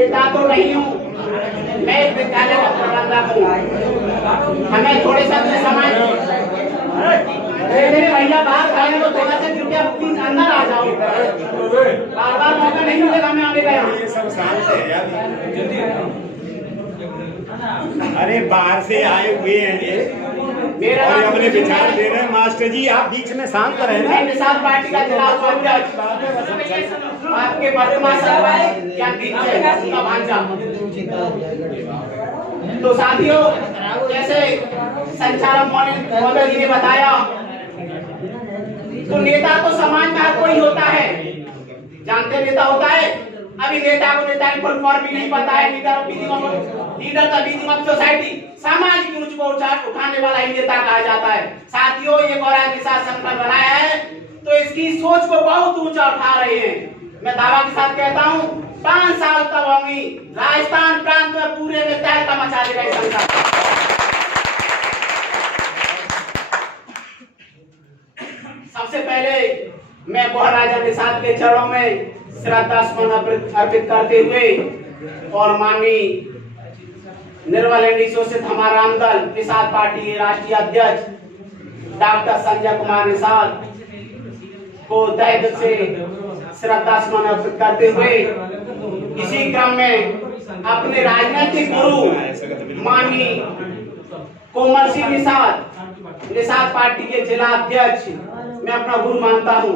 पिता तो नहीं हूँ, मैं एक विद्यालय का प्रबंधक हूँ। हमें थोड़े समय भैया बाहर खाने को थोड़ा सा कृपया प्लीज अंदर आ जाओ, बार बार मौका नहीं मिलेगा, मैं आगे गया। ये सब शांत है यार, अरे बाहर से आए हुए हैं ये मेरा और अपने विचार दे रहे हैं। मास्टर जी आप बीच में शांत रहे ना। निषाद पार्टी का जिला उपाध्यक्ष आपके वर्तमान सरपंच ज्ञानदीप का भांजा। तो साथियों, जैसे संचालक महोदय जी ने बताया, तो नेता तो समाज में हर कोई होता है, जानते नेता होता है। अभी नेता को नेता की फुल फॉर्म भी नहीं पता है। लीडर का विधिमत सोसाइटी, समाज की ऊंच को उठाने वाला ही नेता कहा जाता है। साथियों, ये गौरा के साथ संकल्प बनाया है तो इसकी सोच को बहुत ऊंचा उठा रहे हैं। मैं दावा के साथ कहता हूँ 5 साल तक होंगी, राजस्थान प्रांत में पूरे में तहलका मचा देगा ये संकल्प। सबसे पहले मैं गौर राजा निषाद के चरणों में श्रद्धासुमन अर्पित करते हुए और माननीय निर्मल एंडी शोषित हमारा दल निषाद पार्टी के राष्ट्रीय अध्यक्ष डॉक्टर संजय कुमार निषाद को तहे दिल से श्रद्धासुमन अर्पित करते हुए इसी क्रम में अपने राजनीतिक गुरु माननीय कोमल सिंह निषाद पार्टी के जिला अध्यक्ष मैं अपना गुरु मानता हूँ।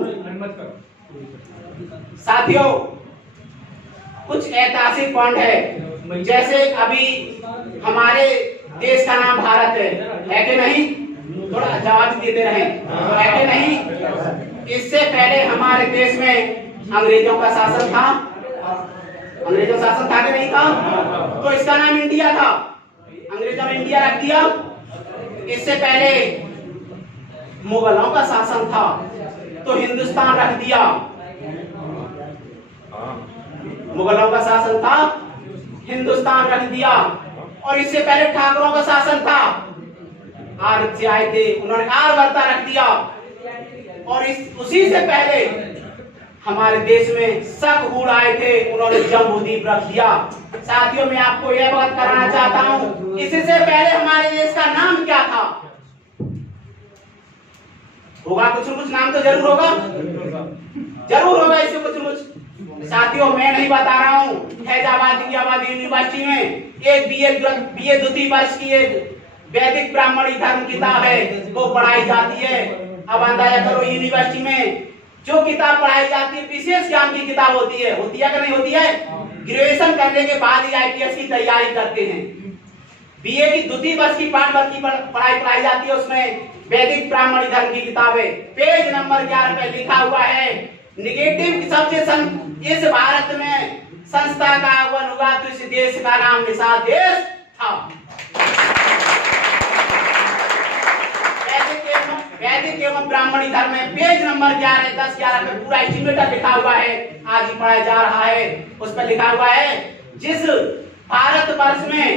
साथियों, कुछ ऐतिहासिक पॉइंट है, जैसे अभी हमारे देश का नाम भारत है कि नहीं? थोड़ा जवाब देते रहे, है कि नहीं? इससे पहले हमारे देश में अंग्रेजों का शासन था, अंग्रेजों का शासन था कि नहीं था? तो इसका नाम इंडिया था, अंग्रेजों ने इंडिया रख दिया। इससे पहले मुगलों का शासन था तो हिंदुस्तान रख दिया। मुगलों का शासन था, हिंदुस्तान रख दिया। और इससे पहले ठाकुरों का शासन था, आर्य से आए थे, उन्होंने आर्यवर्ता रख दिया। और उसी से पहले हमारे देश में शकहुड़ आए थे, उन्होंने जम्बूद्वीप रख दिया। साथियों, मैं आपको यह बात कराना चाहता हूँ, इससे पहले हमारे देश का नाम क्या था? होगा कुछ न कुछ नाम तो जरूर होगा, जरूर होगा इससे कुछ न कुछ। साथियों, मैं नहीं बता रहा हूँ, फैजाबाद यूनिवर्सिटी में एक बीए द्वितीय वर्ष की एक वैदिक ब्राह्मणी धर्म किताब है, वो पढ़ाई जाती है। अब अंदाजा करो, यूनिवर्सिटी में जो किताब पढ़ाई जाती है विशेष ज्ञान की किताब होती है कि नहीं होती है? ग्रेजुएशन करने के बाद ही आईपीएस की तैयारी करते हैं। बीए की द्वितीय वर्ष की पाठवर्ग की पढ़ाई पढ़ाई जाती है, उसमें वैदिक ब्राह्मणी धर्म की किताब है। पेज नंबर 11 पे लिखा हुआ है, निगेटिव शब्द इस भारत में संस्था का आगमन हुआ तो इस देश का नाम निषाद देश था। वैदिक एवं ब्राह्मणी धर्म में पेज नंबर 10-11 में पूरा एस्टिमेटर लिखा हुआ है, आज ही पढ़ाया जा रहा है। उस पर लिखा हुआ है, जिस भारत वर्ष में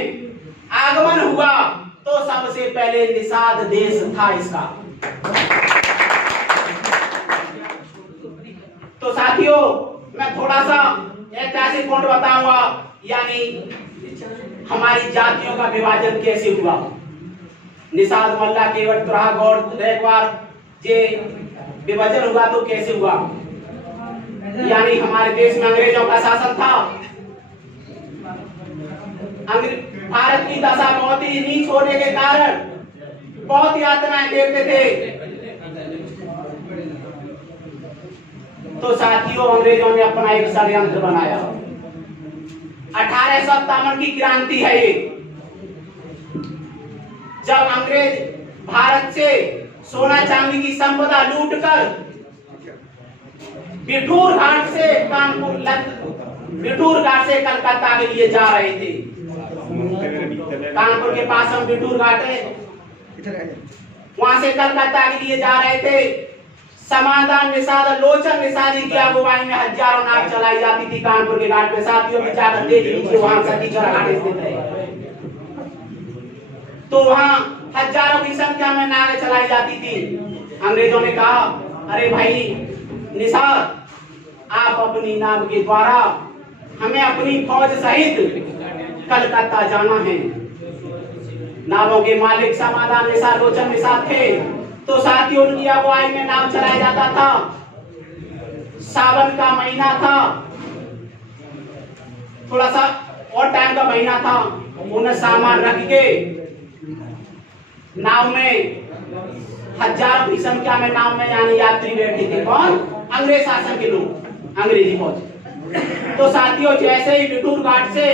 आगमन हुआ तो सबसे पहले निषाद देश था इसका। तो साथियों, मैं थोड़ा सा ऐतिहासिक पॉइंट बताऊंगा, यानी हमारी जातियों का विभाजन कैसे हुआ। निषाद मल्ला केवट तुराह गौड़ रेखवार जे विभाजन हुआ तो कैसे हुआ? यानी हमारे देश में अंग्रेजों का शासन था, भारत की दशा बहुत ही नीच होने के कारण बहुत यातनाएं देते थे। तो साथियों, अंग्रेजों ने अपना एक षड्यंत्र बनाया। 1857 की क्रांति है ये, जब अंग्रेज भारत से सोना चांदी की संपदा लूटकर बिठूर घाट से कलकत्ता के लिए जा रहे थे। कानपुर के पास हम बिठूर घाट है, वहां से कलकत्ता के लिए जा रहे थे। समाधान निषाद लोचन निषादी की अगुवाई में हजारों नाव चलाई जाती थी कानपुर के घाट पे। साथियों, भी जाकर देख लीजिए, वहां सतीचरा घाट स्थित है। तो वहां हजारों की संख्या में नावें चलाई जाती थी। अंग्रेजों ने कहा, अरे भाई निषाद, आप अपनी नाव के द्वारा हमें अपनी फौज सहित कलकत्ता जाना है। नावों के मालिक समाधान निसार लोचन निसार थे। तो साथियों उनकी अगुवाई में नाव चलाया जाता था। सावन का महीना था, थोड़ा सा और टाइम का महीना था। उन्हें सामान रख के नाव में हजारों की संख्या में नाव में यानी यात्री बैठे थे। कौन? अंग्रेज शासन के लोग, अंग्रेजी फौज। तो साथियों जैसे ही बिठूर घाट से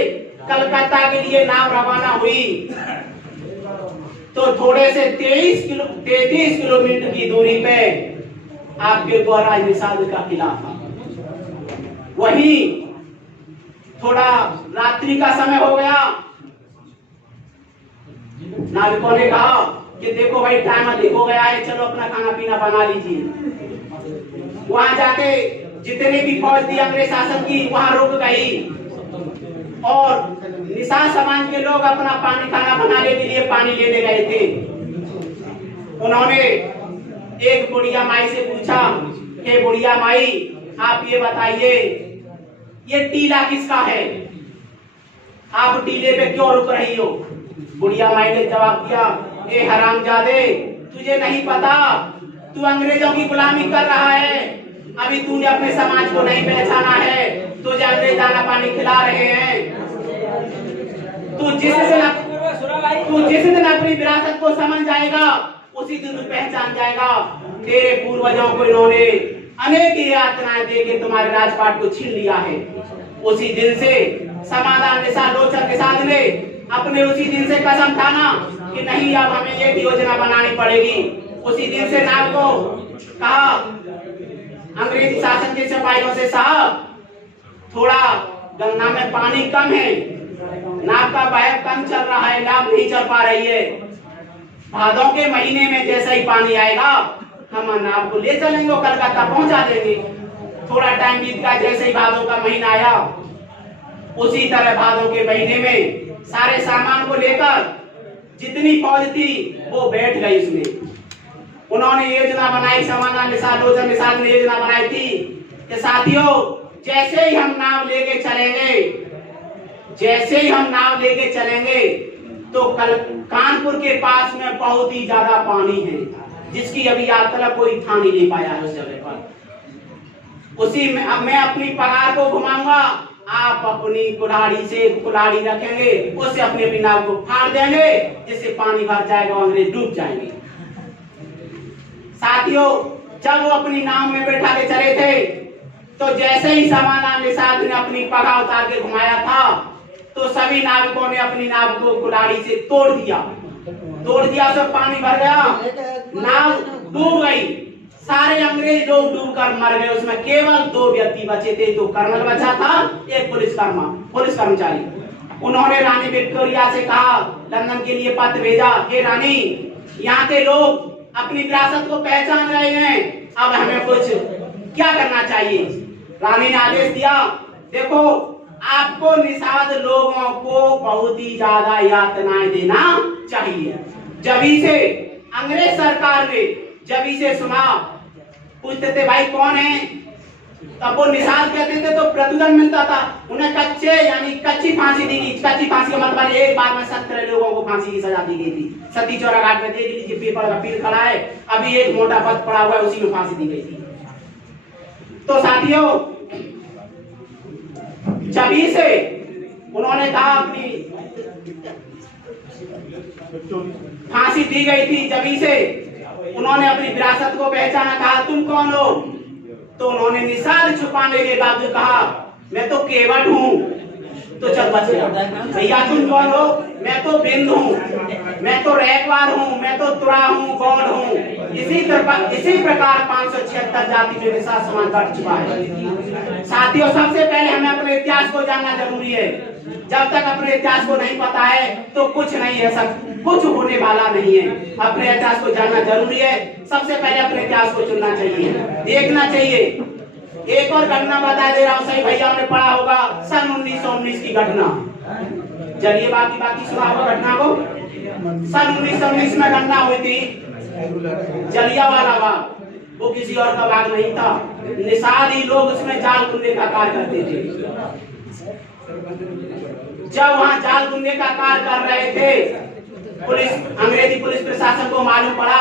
कलकत्ता के लिए नाव रवाना हुई तो थोड़े से 33 किलोमीटर की दूरी पे आपके गौराज निषाद का किला था। वही थोड़ा रात्रि का समय हो गया। नाविकों ने कहा कि देखो भाई टाइम अधिक हो गया है, चलो अपना खाना पीना बना लीजिए। वहां जाके जितने भी फौज थी अंग्रेज शासन की वहां रुक गई और निषाद समाज के लोग अपना पानी खाना बनाने के लिए पानी लेने गए थे। उन्होंने एक बुढ़िया माई से पूछा कि बुढ़िया माई आप ये बताइए ये टीला किसका है? आप टीले पे क्यों रुक रही हो? बुढ़िया माई ने जवाब दिया, ए हरामजादे तुझे नहीं पता, तू अंग्रेजों की गुलामी कर रहा है। अभी तूने अपने समाज को नहीं पहचाना है, तुझे अंग्रेज दाना पानी खिला रहे हैं। तू जिस दिन अपनी विरासत को समझ जाएगा उसी दिन तू पहचान जाएगा। तेरे पूर्वजों को इन्होंने अनेक यातनाएं देके तुम्हारे राजपाट को छीन लिया है। उसी दिन से समाधान निषाद लोचन निषाद ने अपने उसी दिन से कसम ठाना कि नहीं अब हमें एक योजना बनानी पड़ेगी। उसी दिन से नाव को कहा अंग्रेजी शासन के सिपाहियों से, साहब थोड़ा गंगा में पानी कम है, नाव का बहाव कम चल रहा है, नाव नहीं चल पा रही है। भादों के महीने में जैसा ही पानी आएगा हम नाव को ले चलेंगे और कलकत्ता पहुंचा देंगे। थोड़ा टाइम बीत गया, जैसे ही भादों का महीना आया उसी तरह भादों के महीने में सारे सामान को लेकर जितनी फौज थी वो बैठ गई उसमें। उन्होंने योजना बनाई, समाधान निषाद लोचन निषाद ने योजना बनाई थी कि साथियों जैसे ही हम नाव लेके चलेंगे, जैसे ही हम नाव लेके चलेंगे तो कानपुर के पास में बहुत ही ज्यादा पानी है जिसकी अभी यात्रा कोई था नहीं ले पाया है उस जगह पर। उसी में अब मैं अपनी पगार को घुमाऊंगा, आप अपनी कुल्हाड़ी से कुल्हाड़ी रखेंगे, उससे अपनी नाव को फाड़ देंगे, जिससे पानी भर जाएगा, अंग्रेज डूब जाएंगे। साथियों जब वो अपनी नाव में बैठा के चले थे तो जैसे ही समाधान निषाद ने अपनी पगा उतार के घुमाया था तो सभी नाविकों ने अपनी नाव को कुल्हाड़ी से तोड़ दिया, सब पानी भर गया, नाव डूब गई। सारे अंग्रेज लोग डूबकर मर गए, उसमें केवल 2 व्यक्ति बचे थे। तो कर्नल बचा था, एक पुलिस कर्मचारी। उन्होंने रानी विक्टोरिया से कहा, लंदन के लिए पत्र भेजा कि रानी यहाँ के लोग अपनी विरासत को पहचान रहे हैं, अब हमें कुछ क्या करना चाहिए? रानी ने आदेश दिया, देखो आपको निषाद लोगों को बहुत ही ज्यादा यातनाएं देना चाहिए। जभी से अंग्रेज सरकार ने जभी से सुना, पूछते थे भाई कौन है, तब वो निषाद कहते थे तो प्रतिदंड मिलता था। उन्हें कच्चे यानी कच्ची फांसी दी गई। कच्ची फांसी का मतलब एक बार में 17 लोगों को फांसी की सजा दी गई थी। सती चौरा घाट में देख लीजिए, पेपर का पीर खड़ा है, अभी एक मोटा पथ पड़ा हुआ है, उसी में फांसी दी गई थी। तो साथियों जभी से उन्होंने कहा अपनी फांसी दी गई थी, जभी से उन्होंने अपनी विरासत को पहचाना। कहा तुम कौन हो? तो उन्होंने निषाद छुपाने के बावजूद कहा मैं तो केवट हूँ। तो चल बच गया। भैया तुम कौन हो? मैं तो बिंद हूँ, मैं तो रैकवार हूँ, मैं तो तुरा हूँ, गौड़ हूँ। इसी प्रकार 576 जाति में निषाद समाज बढ़ चुका है। साथियों सबसे पहले हमें अपने इतिहास को जानना जरूरी है। जब तक अपने इतिहास को नहीं पता है तो कुछ नहीं है, सब कुछ होने वाला नहीं है। अपने इतिहास को जानना जरूरी है। सबसे पहले अपने इतिहास को चुनना चाहिए, देखना चाहिए। एक और घटना बता दे रहा हूँ, सही भैया ने पढ़ा होगा, सन 1919 की घटना। चलिए बाकी सुना होगा घटना को। सन 1919 में घटना हुई थी जलियांवाला बाग। वो किसी और का बाग नहीं था, निषाद ही लोग उसमें जाल बुनने का कार्य करते थे। जब वहां जाल बुनने का कार्य कर रहे थे, पुलिस अंग्रेजी पुलिस प्रशासन को मालूम पड़ा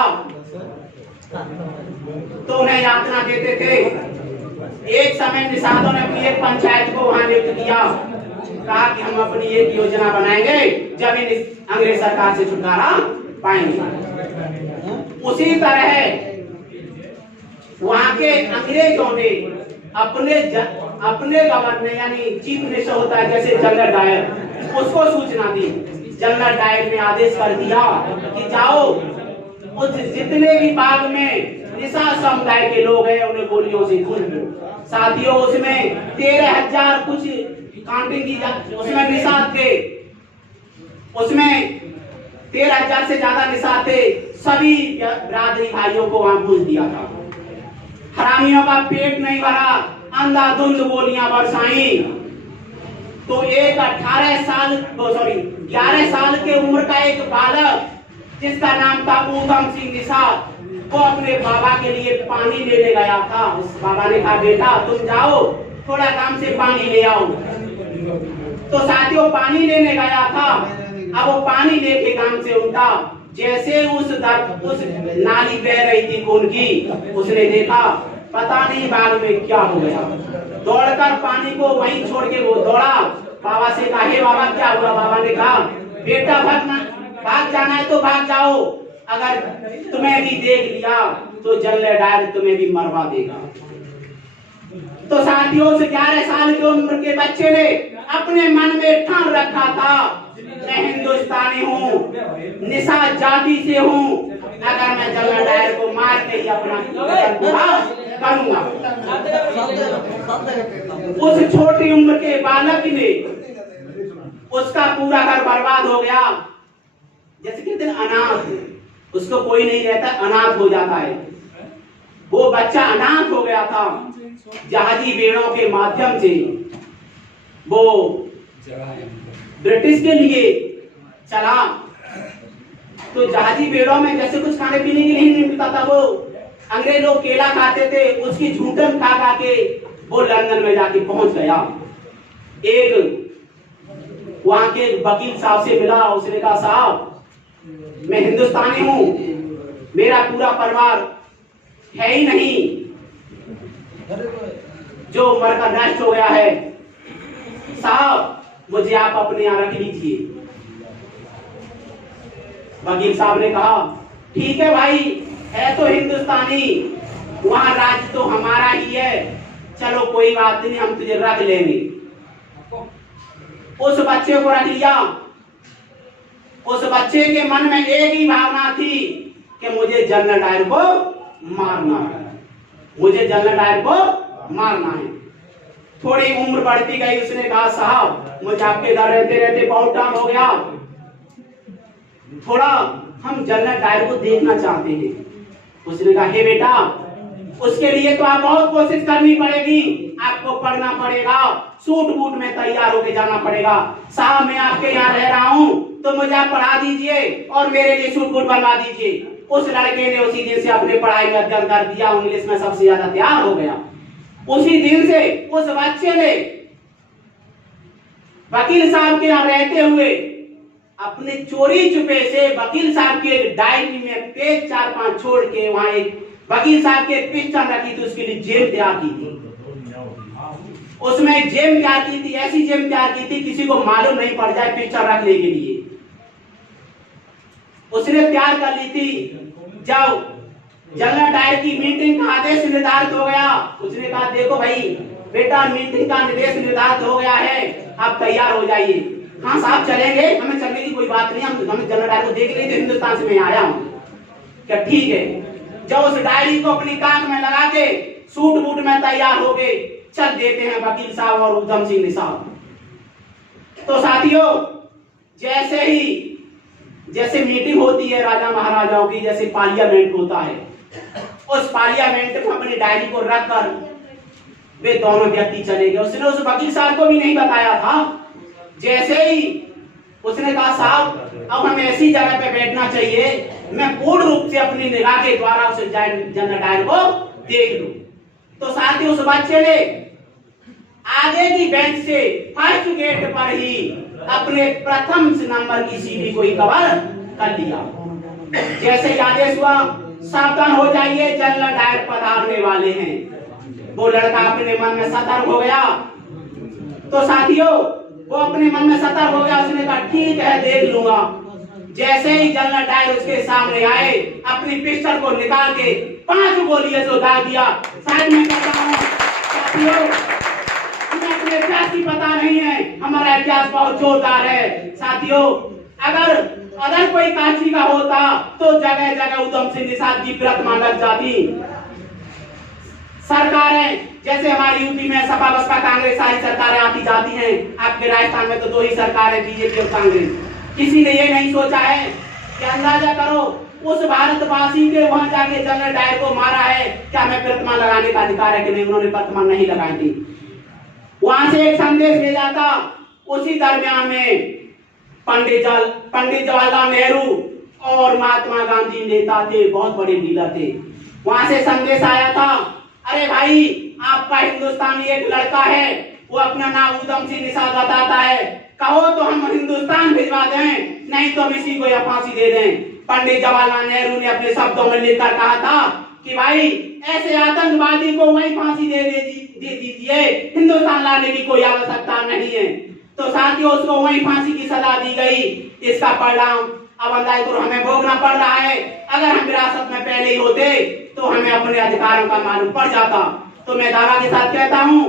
तो उन्हें यातना देते थे। एक समय निषादों ने अपनी एक पंचायत को वहां नियुक्त किया, कहा कि हम अपनी एक योजना बनाएंगे जब इन अंग्रेज सरकार से छुटकारा पाएंगे। उसी तरह वहां के अंग्रेजों ने अपने गवर्नर यानी चीफ मिनिस्टर होता है जैसे जनरल डायर, उसको सूचना दी। जनरल डायर ने आदेश कर दिया कि जाओ उस जितने भी बाग में निषाद समुदाय के लोग हैं उन्हें गोलियों से खून दो। साथियों उसमें 13,000 कुछ काउंटिंग की, उसमें निषाद थे, उसमें 13,000 से ज्यादा निषाद थे। सभी बिरादरी भाइयों को वहां भूज दिया था। हरामियों का पेट नहीं भरा, अंधाधुंध गोलियां बरसाई। तो एक 11 साल के उम्र का एक बालक जिसका नाम था ऊधम सिंह निषाद, वो अपने बाबा के लिए पानी लेने गया था। उस बाबा ने कहा बेटा तुम जाओ थोड़ा गांव से पानी ले आओ। तो साथियों पानी लेने गया था। अब वो पानी लेके गांव से उठा, जैसे उस नाली बह रही थी खून की, उसने देखा पता नहीं बाग में क्या हो गया। दौड़कर पानी को वहीं छोड़ के वो दौड़ा, बाबा से कहा हे बाबा क्या हुआ। बाबा ने कहा बेटा भाग जाना है तो भाग जाओ, अगर तुम्हें भी देख लिया तो जनरल डायर तुम्हें भी मरवा देगा। तो साथियों उस 11 साल की उम्र के बच्चे ने अपने मन में ठान रखा था मैं हिंदुस्तानी हूँ, निषाद जाति से हूँ, अगर मैं जनरल डायर को मार के ही अपना पूरा करूंगा। उस छोटी उम्र के बालक ने उसका पूरा घर बर्बाद हो गया। जैसे कहते हैं अनाथ, उसको कोई नहीं रहता, अनाथ हो जाता है। वो बच्चा अनाथ हो गया था। जहाजी बेड़ों के माध्यम से वो ब्रिटिश के लिए चला। तो जहाजी बेड़ों में जैसे कुछ खाने पीने के लिए नहीं मिलता था, वो अंग्रेज लोग केला खाते थे, उसकी झूठन खा खा के वो लंदन में जाके पहुंच गया। एक वहां के वकील साहब से मिला, उसने कहा साहब मैं हिंदुस्तानी हूं, मेरा पूरा परिवार है ही नहीं जो मरकर नष्ट हो गया है, साहब मुझे आप अपने यहां रख लीजिए। वकील साहब ने कहा ठीक है भाई, है तो हिंदुस्तानी, वहां राज्य तो हमारा ही है, चलो कोई बात नहीं हम तुझे रख लेंगे। उस बच्चे को रख लिया। उस बच्चे के मन में एक ही भावना थी कि मुझे जनरल डायर को मारना है, मुझे जनरल डायर को मारना है। थोड़ी उम्र बढ़ती गई, उसने कहा साहब मुझे आपके इधर रहते रहते बहुत टाइम हो गया, थोड़ा हम जनरल डायर को देखना चाहते हैं। उसने कहा हे बेटा उसके लिए तो आप बहुत कोशिश करनी पड़ेगी, आपको पढ़ना पड़ेगा, सूट बूट में तैयार होके जाना पड़ेगा। साहब मैं आपके यहाँ रह रहा हूँ तो मुझे आप पढ़ा दीजिए और मेरे लिए सूट बूट बनवा दीजिए। उस लड़के ने उसी दिन से अपनी पढ़ाई में अध्ययन कर दिया, इंग्लिश में सबसे ज्यादा तैयार हो गया। उसी दिन से उस बच्चे ने वकील साहब के यहाँ रहते हुए अपने चोरी छुपे से वकील साहब के डायरी में पेज 4-5 छोड़ के वहां एक वकील साहब के पिस्टल रखी थी, उसके लिए जेब तैयार की थी। उसमें जेब तैयार की थी, ऐसी जेब तैयार की थी किसी को मालूम नहीं पड़ जाए पिस्टल रखने के लिए। उसने तैयार कर ली थी। जब जनरल डायर की मीटिंग का आदेश निर्धारित हो गया, उसने कहा देखो भाई बेटा मीटिंग का निर्देश निर्धारित हो गया है, आप तैयार हो जाइए। हाँ साहब चलेंगे, हमें चलने की कोई बात नहीं, हम जनरल डायर को देख लेंगे, हिंदुस्तान से मैं आया हूँ। क्या ठीक है। जब उस डायरी को अपनी कांख में लगा के सूट बूट में तैयार हो गए, चल देते हैं वकील साहब और ऊधम सिंह निषाद। तो साथियों जैसे मीटिंग होती है राजा महाराजाओं की, जैसे पार्लियामेंट होता है, उस पार्लियामेंट में अपनी डायरी को रखकर वे दोनों व्यक्ति चले गए। उसने उस वकील साहब को भी नहीं बताया था। जैसे ही उसने कहा साहब अब हमें ऐसी जगह पे बैठना चाहिए, मैं पूर्ण रूप से अपनी निगाह के द्वारा उस जनरल डायर को देख लूं। तो साथ ही उस बच्चे ने आगे की बेंच से फर्स्ट गेट पर ही अपने प्रथम नंबर की सीढ़ी को ही कवर कर लिया। जैसे ही आदेश हुआ, सावधान हो जाइए, जनरल डायर पधारने वाले हैं। वो लड़का अपने मन में सतर्क हो गया। तो साथियों, वो अपने मन में सतर्क हो गया। उसने कहा ठीक है, देख लूंगा। जैसे ही जनरल डायर उसके सामने आए, अपनी पिस्टल को निकाल के 5 गोलियों से दाग दिया। साइड में कहता हूँ साथियों, हमें अपने इतिहास की पता नहीं है, हमारा इतिहास बहुत जोरदार है। साथियों, अगर कोई काशी का होता तो जगह जगह उधम सिंह निषाद की प्रतिमा लग जाती। सरकारें जैसे हमारी यूपी में सपा बसपा कांग्रेस सारी सरकारें आती जाती हैं, आपके राजस्थान में तो 2 ही सरकारें, बीजेपी और कांग्रेस। किसी ने ये नहीं सोचा है कि अंदाजा करो उस भारतवासी के वहां जाके जनरल डायर को मारा है, क्या हमें प्रतिमा लगाने का अधिकार है कि नहीं? उन्होंने प्रतिमा नहीं लगाई थी। वहां से एक संदेश भेजा था। उसी दरमियान में पंडित जवाहरलाल नेहरू और महात्मा गांधी नेता थे, बहुत बड़े लीडर थे। वहां से संदेश आया था, अरे भाई, आपका हिंदुस्तानी एक लड़का है, वो अपना नाम उधम सिंह निषाद बताता है, कहो तो हम हिंदुस्तान भिजवा दें, नहीं तो हम इसी को या फांसी दे दें। पंडित जवाहरलाल नेहरू ने अपने शब्दों में लिखकर कहा था कि भाई, ऐसे आतंकवादी को वही फांसी दे दीजिए, हिंदुस्तान लाने की कोई आवश्यकता नहीं है। तो साथियों, उसको वही फांसी की सजा दी गई। इसका परिणाम अब अंदाज़ हमें भोगना पड़ रहा है। अगर हम विरासत में पहले ही होते तो हमें अपने अधिकारों का मालूम पड़ जाता। तो मैं दावा के साथ कहता हूं,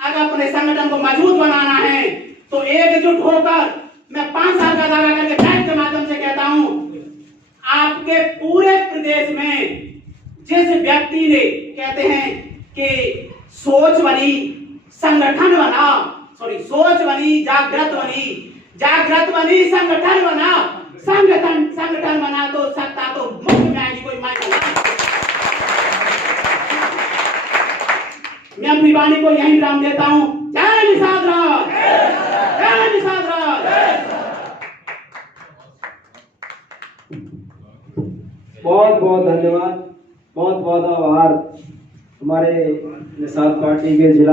अगर अपने संगठन को मजबूत बनाना है तो एकजुट होकर, मैं 5 साल का दावा करके बैंक के माध्यम से कहता हूं, आपके पूरे प्रदेश में जिस व्यक्ति ने, कहते हैं कि सोच बनी संगठन बना, सोच बनी जागृत बनी संगठन बना, संगठन बना तो सत्ता तो मुफ्त में आएगी, कोई मायने नहीं। मैं अपनी वाणी को यहीं विराम देता हूं। जय निषाद राज, जय निषाद राज। बहुत बहुत धन्यवाद, बहुत बहुत आभार हमारे निषाद पार्टी के जिला